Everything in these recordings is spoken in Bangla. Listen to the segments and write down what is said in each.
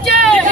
Jackie!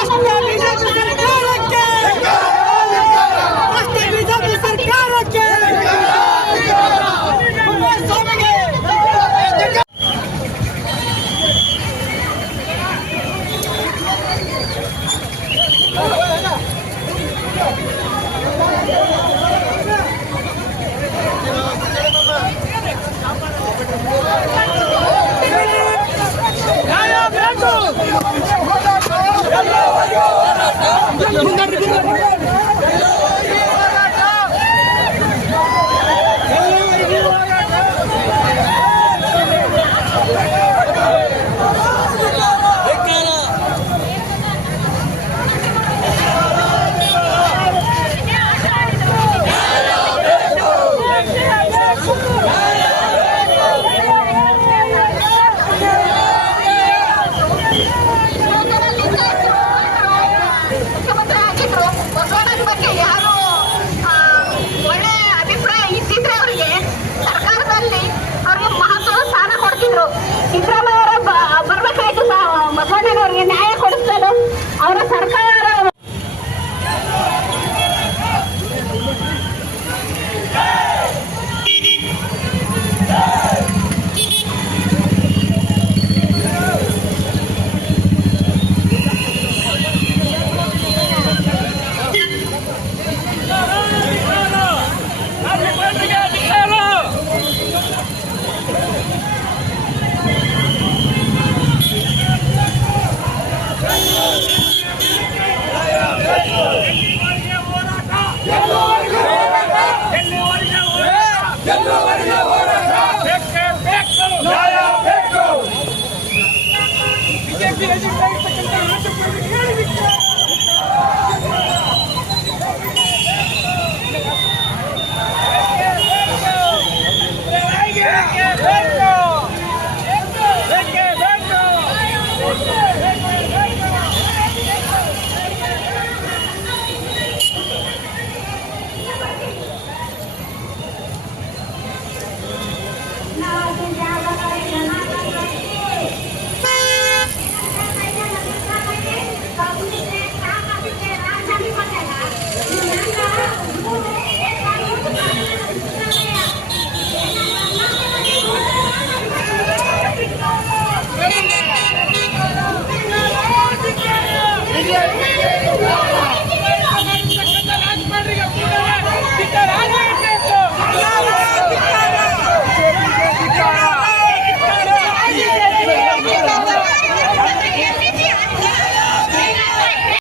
Oh, my God.